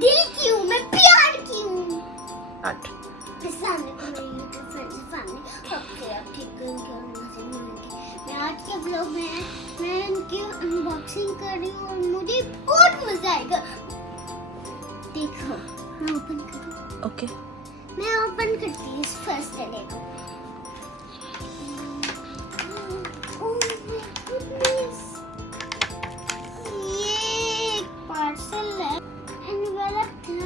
दिल की हूँ, मैं प्यार की हूँ। आठ। सामने को मेरी यूट्यूब फ्रेंड्स सामने ओके अब ठीक है मैं आज के ब्लॉग में मैं इनकी अनबॉक्सिंग कर रही हूँ और मुझे बहुत मजा आएगा। देखो मैं ओपन करूँ। ओके। मैं ओपन करती हूँ फर्स्ट देखो। ओह माय गुडनेस, ये पार्सल है एनवेलप था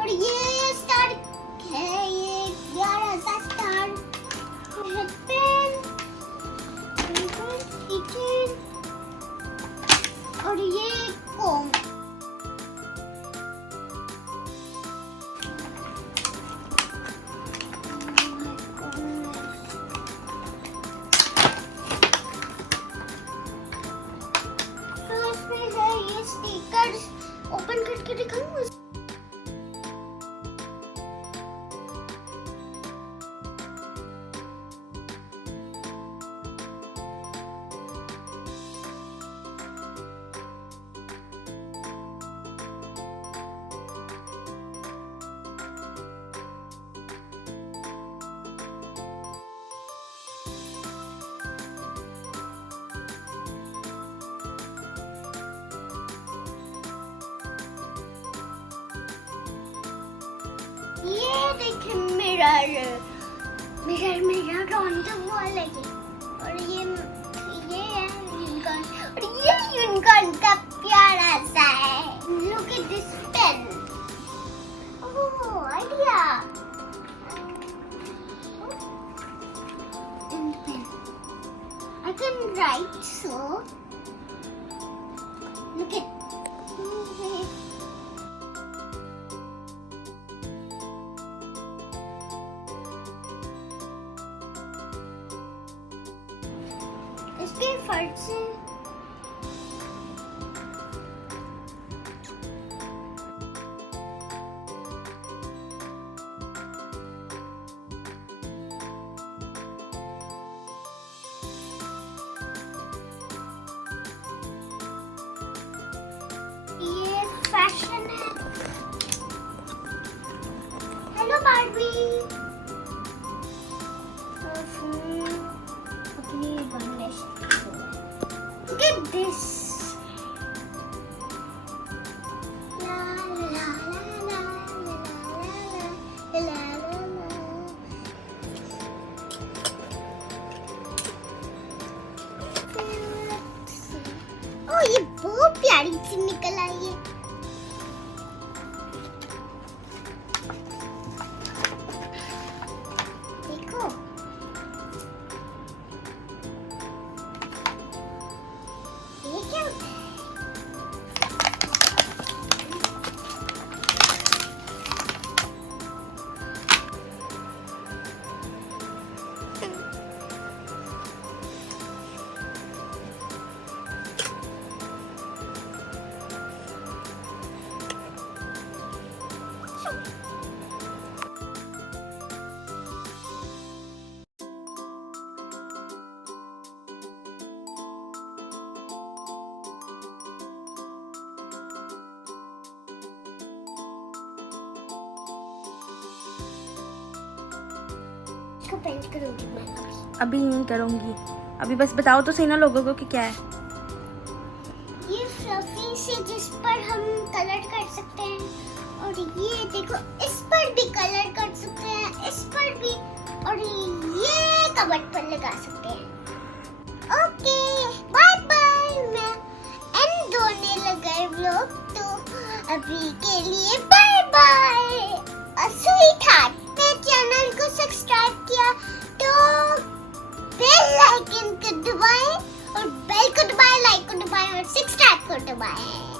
और ये स्टार है, ये 11 स्टार पेन किचन और ये कोम। तो इसमें है ये स्टिकर्स, ओपन करके दिखाऊंगा। ये देखिए mirror mirror on the wall है ये। और ये है यूनिकॉर्न और ये यूनिकॉर्न का प्यारा सा है। Look at this pen. Oh idea. And pen I can write so look at इसके फर्श से ये फैशन है। Hello Barbie. Look at this. La la la la la la la la la. Oh, ये बहुत प्यारी सी निकल आई है। देखो ये क्या होता है? इसको पेंट करूंगी मैं अभी नहीं करूँगी, अभी बस बताओ तो सही ना लोगों को कि क्या है। ये फ्लफी से जिस पर हम कलर कर सकते हैं और ये देखो इस पर भी कलर कर सकते हैं, इस पर भी और ये कबर्ड पर लगा सकते हैं। Okay bye bye. मैं एंड होने लगा है व्लॉग, तो अभी के लिए बाय बाय। स्वीट हार्ट मेरे चैनल को सब्सक्राइब किया तो बेल आइकन को दबाएं और बेल को दबाएं, लाइक को दबाएं और सब्सक्राइब को दबाएं।